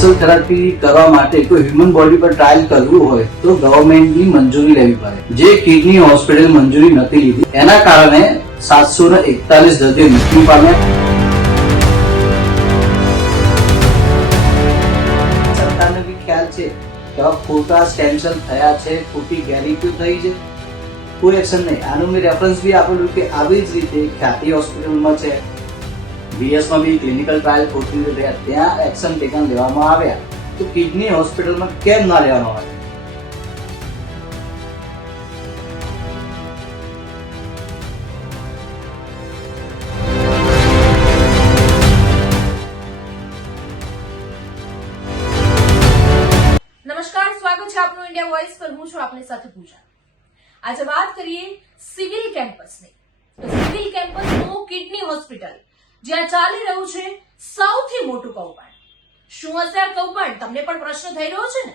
સ્ટેન્સલ therapy કરવા માટે કોઈ હ્યુમન બોડી પર ટ્રાયલ કરવું હોય તો ગવર્મેન્ટની મંજૂરી લેવી પડે. જે કિડની હોસ્પિટલ મંજૂરી નથી લીધી, એના કારણે સાતસો ને એકતાલીસ દર્દીઓ મૃત્યુ પામ્યા. છે કે ખોટા સ્ટેન્સલ થયા છે, ખોટી ગેરરીતિઓ થઈ છે. કોઈ એક્શન નહીં. આનું મેં રેફરન્સ બી આપેલું કે આવી જ રીતે ખ્યાતિ હોસ્પિટલમાં છે. બીએસમાં બી ક્લિનિકલ ટ્રાયલ ખોટી રીતે થયા ત્યાં એક્શન ટેકન લેવામાં આવ્યા. તો કિડની હોસ્પિટલમાં કેમ ના લેવામાં આવે નમસ્કાર, સ્વાગત છે આપનું ઇન્ડિયા વોઇસ પર. હું છું આપની સાથે પૂજા. આજે વાત કરીએ સિવિલ કેમ્પસની. તો સિવિલ કેમ્પસનું કિડની હોસ્પિટલ જ્યાં ચાલી રહ્યું છે સૌથી મોટું કૌભાંડ. શું હશે આ કૌભાંડ? તમને પણ પ્રશ્ન થઈ રહ્યો છે ને?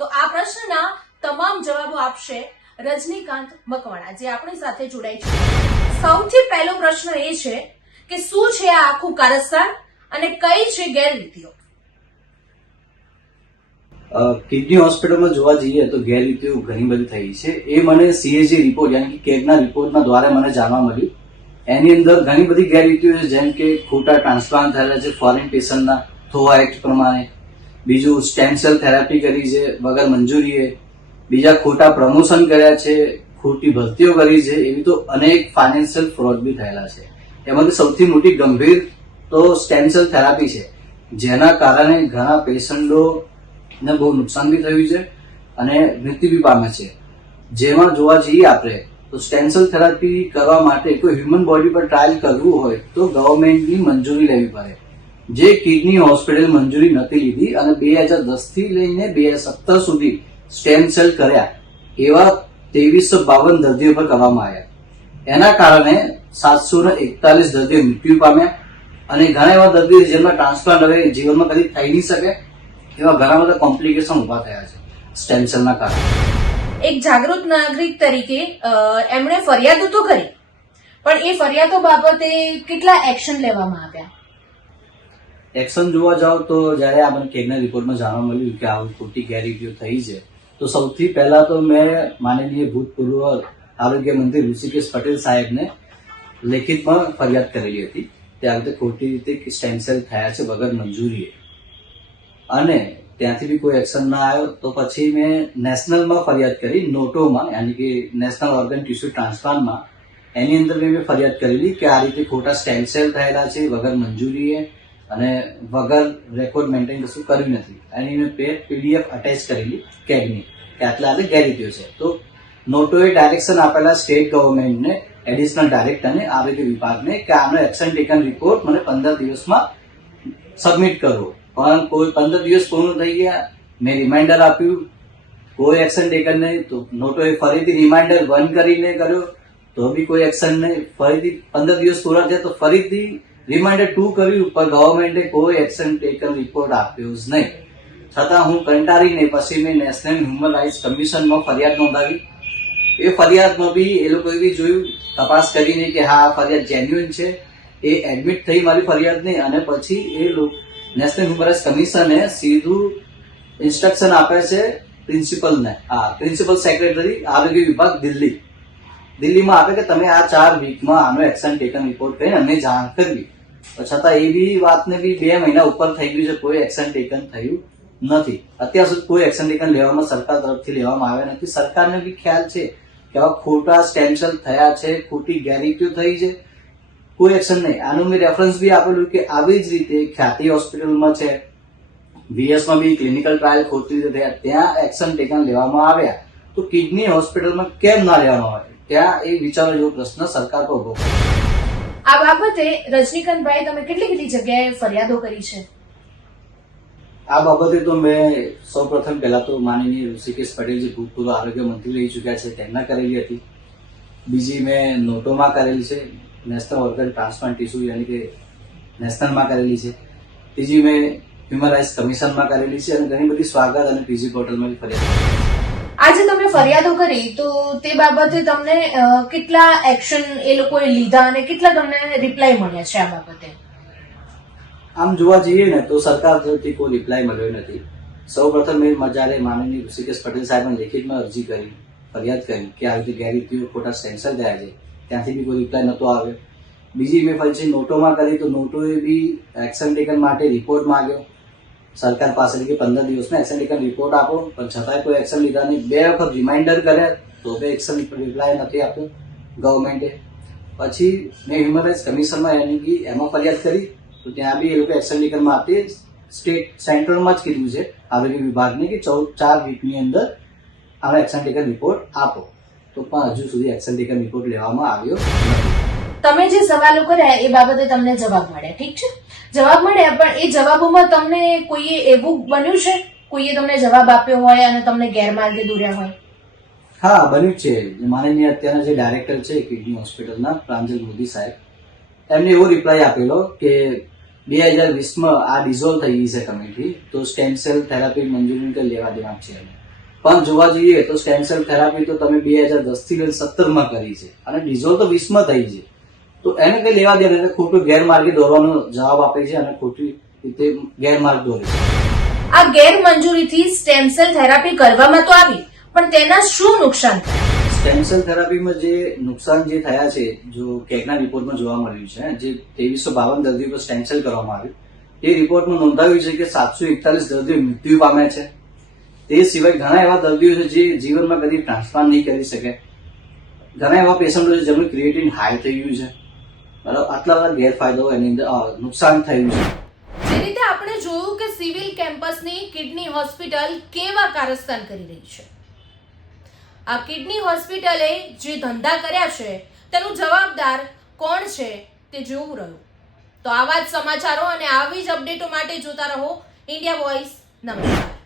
તો આ પ્રશ્નના તમામ જવાબો આપશે રજનીકાંત મકવાણા, જે આપણી સાથે જોડાય છે. સૌથી પહેલો પ્રશ્ન એ છે કે શું છે આ આખું કારસ્તાન અને કઈ છે ગેરરીતિઓ? કિડની હોસ્પિટલમાં જોવા જઈએ તો ગેરરીતિઓ ઘણી બધી થઈ છે. એ મને સીએજી રિપોર્ટ યાની કે કેગના રિપોર્ટના દ્વારા મને જાણવા મળ્યું. એની અંદર ઘણી બધી ગેરરીતિઓ છે, જેમ કે ખોટા ટ્રાન્સપ્લાન્ટ થયેલા છે ફોરેન પેશન્ટના થોવા એક્ટ પ્રમાણે. બીજું સ્ટેન્સેલ થેરાપી કરી છે, વગર મંજૂરીએ. બીજા ખોટા પ્રમોશન કર્યા છે, ખોટી ભરતીઓ કરી છે, એવી તો અનેક ફાઇનાન્શિયલ ફ્રોડ બી થયેલા છે. એમાંથી સૌથી મોટી ગંભીર તો સ્ટેન્સેલ થેરાપી છે. જેના કારણે ઘણા પેશન્ટોને બહુ નુકસાન બી થયું છે અને મૃત્યુ બી પામે છે. જેમાં જોવા જઈએ આપણે તો સ્ટેન્સલ થેરાપી કરવા માટે કોઈ હ્યુમન બોડી પર ટ્રાયલ કરવું હોય તો ગવર્મેન્ટની મંજૂરી લેવી પડે. જે કિડની હોસ્પિટલ મંજૂરી નથી લીધી અને બે હજાર દસથી લઈને બે હજાર સત્તર સુધી સ્ટેમ કર્યા એવા ત્રેવીસો બાવન દર્દીઓ પર કરવામાં આવ્યા. એના કારણે સાતસો ને એકતાલીસ દર્દીઓ મૃત્યુ પામ્યા અને ઘણા એવા દર્દીઓ જેમના ટ્રાન્સપ્લાન્ટ હવે જીવનમાં કદી થઈ નહીં શકે એવા ઘણા બધા કોમ્પ્લિકેશન ઊભા થયા છે સ્ટેમ સેલના કારણે. એક જાગૃત નાગરિક તરીકે એમણે ફરિયાદો તો કરી, પણ એ ફરિયાદો બાબતે કેટલા એક્શન લેવામાં આવ્યા? એક્શન જોવા જાવ તો જ્યારે આપણને કેગના રિપોર્ટમાં જાણવા મળ્યું કે આવી ખોટી ગેરરીતિઓ થઈ છે, તો સૌથી પહેલા તો મેં માનનીય ભૂતપૂર્વ આરોગ્ય મંત્રી ઋષિકેશ પટેલ સાહેબને લેખિતમાં ફરિયાદ કરેલી હતી તે આવી રીતે ખોટી રીતે સ્ટેમ થયા છે વગર મંજૂરીએ. અને ત્યાંથી બી કોઈ એક્શન ના આવ્યો, તો પછી મેં નેશનલમાં ફરિયાદ કરી નોટોમાં યાની કે નેશનલ ઓર્ગન ટિશ્યુ ટ્રાન્સપ્લાન્ટમાં એની અંદર મેં ફરિયાદ કરેલી કે આ રીતે ખોટા સ્ટેમ સેલ થયેલા છે, વગર મંજૂરીએ, અને વગર રેકોર્ડ મેન્ટેન કશું કર્યું નથી. એની મેં પીડીએફ અટેચ કરેલી કેગની, કે આટલા આટલી ગેરરીતિઓ છે. તો નોટોએ ડાયરેક્શન આપેલા સ્ટેટ ગવર્મેન્ટને એડિશનલ ડાયરેક્ટરને આરોગ્ય વિભાગને, કે આનો એક્શન ટેકન રિપોર્ટ મને પંદર દિવસમાં સબમિટ કરવો પણ કોઈ પંદર દિવસ પૂર્ણ થઈ ગયા મેં રિમાઇન્ડર આપ્યું કોઈ એક્શન ટેકન નહીં તો નોટોએ ફરીથી રિમાઇન્ડર બંધ કરીને કર્યો તો બી કોઈ એક્શન નહીં ફરીથી પંદર દિવસ પૂરા થયા તો ફરીથી રિમાઇન્ડર ટુ કર્યું પણ ગવર્મેન્ટે કોઈ એક્શન ટેકન રિપોર્ટ આપ્યો જ નહીં છતાં હું કંટાળીને પછી મેં નેશનલ હ્યુમન રાઇટ્સ કમિશનમાં ફરિયાદ નોંધાવી એ ફરિયાદમાં બી એ લોકોએ બી જોયું તપાસ કરીને કે હા ફરિયાદ જેન્યુઅન છે એ એડમિટ થઈ મારી ફરિયાદને અને પછી એ લોકો નેશનલ હ્યુમન રાઇટ્સ કમિશને સીધું ઇન્સ્ટ્રક્શન આપે છે પ્રિન્સિપલને હા પ્રિન્સિપલ સેક્રેટરી આરોગ્ય વિભાગ, દિલ્હી. દિલ્હીમાં આપે કે તમે આ ચાર વીકમાં આનો એક્શન ટેકન રિપોર્ટ કરીને અમને જાણ કરવી. છતાં એવી વાતને બી બે મહિના ઉપર થઈ ગયું છે, કોઈ એક્શન ટેકન થયું નથી. અત્યાર સુધી કોઈ એક્શન ટેકન લેવામાં સરકાર તરફથી લેવામાં આવ્યા નથી. સરકારને બી ખ્યાલ છે કે આવા ખોટા સ્ટેન્શન થયા છે, ખોટી ગેરરીતિઓ થઈ છે. કોઈ એક્શન નહીં. આનું મેં રેફરન્સ બી આપેલું કે આવી જ રીતે ખ્યાતિ હોસ્પિટલમાં છે. વીએસમાં બી ક્લિનિકલ ટ્રાયલ ખોટી રીતે થયા. ત્યાં એક્શન ટેકન લેવામાં આવ્યા. તો કિડની હોસ્પિટલમાં કેમ ના લેવામાં આવે? ત્યાં એ વિચારો જેવો પ્રશ્ન સરકાર પર ઊભો આ બાબતે રજનીકાંતભાઈ તમે કેટલી કેટલી જગ્યાએ ફરિયાદો કરી છે? આ બાબતે તો મેં સૌ પ્રથમ પહેલા તો માનનીય ઋષિકેશ પટેલ જે ભૂતપૂર્વ આરોગ્ય મંત્રી રહી ચૂક્યા છે તેમના કરેલી હતી. બીજી મેં નોટોમાં કરેલી છે. નેશનલ ઓર્ગન ટ્રાન્સપ્લાન્ટ ટિશ્યુ યાની કે નેશનલમાં કરેલી છે ત્રીજી મેં હ્યુમન રાઇટ્સ કમિશનમાં કરેલી છે અને ઘણી બધી સ્વાગત અને પીજી પોર્ટલમાં ફરિયાદ આજે તમે ફરિયાદો કરી તો તે બાબતે તમને કેટલા એક્શન એ લોકોએ લીધા અને કેટલા તમને રિપ્લાય મળ્યા છે આ બાબતે આમ જોવા જઈએ ને તો સરકાર તરફથી કોઈ રિપ્લાય મળ્યો નથી સૌ પ્રથમ મેં જ્યારે માનનીય ઋષિકેશ પટેલ સાહેબને લેખિતમાં અરજી કરી ફરિયાદ કરી કે આવી રીતે ગેરરીતિઓ ખોટા સેન્સર થયા છે ત્યાંથી બી કોઈ રિપ્લાય નહોતો આવ્યો. બીજી મેં ફરીથી નોટોમાં કરી તો નોટોએ બી એક્શન ટેકન માટે રિપોર્ટ માંગ્યો. સરકાર પાસેથી કે પંદર દિવસમાં એક્શન ટેકન રિપોર્ટ આપો, પણ છતાંય કોઈ એક્શન લીધા નહીં. બે વખત રિમાઇન્ડર કર્યા, તો બી એક્શન રિપ્લાય નથી આપ્યો ગવર્મેન્ટે પછી મેં હ્યુમન રાઇટ્સ કમિશનમાં એની બી એમાં ફરિયાદ કરી, તો ત્યાં બી એ લોકો એક્શન ટેકનમાં આપી સ્ટેટ સેન્ટ્રલમાં જ કીધું છે, આરોગ્ય વિભાગને કે ચૌદ ચાર વીકની અંદર આનો એક્શન ટેકન રિપોર્ટ આપો. તો પણ હજુ સુધી એક્શન ટેકન રિપોર્ટ લેવામાં આવ્યો તમે જે સવાલો કર્યા એ બાબતે તમને જવાબ મળ્યા ઠીક છે? જવાબ મળ્યા પણ એ જવાબોમાં તમને કોઈએ એવું બન્યું છે? કોઈએ તમને જવાબ આપ્યો હોય અને તમને ગેરમાર્ગે દોર્યા હોય? હા બન્યું છે. માનનીય અત્યારના જે ડાયરેક્ટર છે કિડની હોસ્પિટલના પ્રાંજલ મોદી સાહેબ એમને એવો રિપ્લાય આપેલો કે બે હજાર વીસમાં આ ડિઝોલ્વ થઈ ગઈ છે કમિટી તો સ્ટેમ સેલ થેરાપી મંજૂરી લેવા દેવા છે પણ જોવા જઈએ તો સ્ટેમ સેલ થેરાપી તો તમે બે હજાર દસથી લઈને સત્તરમાં કરી છે. અને ડિઝોલ્વ તો વીસમાં થઈ છે. તો એને કઈ લેવા દે એટલે ખોટું ગેરમાર્ગે દોરવાનો જવાબ આપે છે અને ખોટી રીતે ગેરમાર્ગ દોરે છે. આ ગેરમંજૂરીથી સ્ટેમ સેલ થેરાપી કરવામાં તો આવી પણ તેના શું નુકસાન સ્ટેમ સેલ થેરાપીમાં જે નુકસાન જે થયા છે જો કેકના રિપોર્ટમાં જોવા મળ્યું છે જે ત્રેવીસો બાવન દર્દીઓ પર સ્ટેમ સેલ કરવામાં આવ્યું એ રિપોર્ટમાં નોંધાવ્યું છે કે સાતસો એકતાલીસ દર્દીઓ મૃત્યુ પામ્યા છે. તે સિવાય ઘણા એવા દર્દીઓ છે જે જીવનમાં કદી ટ્રાન્સપ્લાન્ટ નહીં કરી શકે. ઘણા એવા પેશન્ટો છે જેમનું ક્રિએટિન હાઈ થઈ ગયું છે. બરાબર આટલા બધા ગેરફાયદાઓ એની અંદર નુકસાન થયું છે. જે રીતે આપણે જોયું કે સિવિલ કેમ્પસની કિડની હોસ્પિટલ કેવા કારસ્તાન કરી રહી છે. આ કિડની હોસ્પિટલે જે ધંધા કર્યા છે, તેનું જવાબદાર કોણ છે તે જોવું રહ્યું. તો આવા જ સમાચારો અને આવી જ અપડેટો માટે જોતા રહો. ઇન્ડિયા વોઇસ, નમસ્કાર.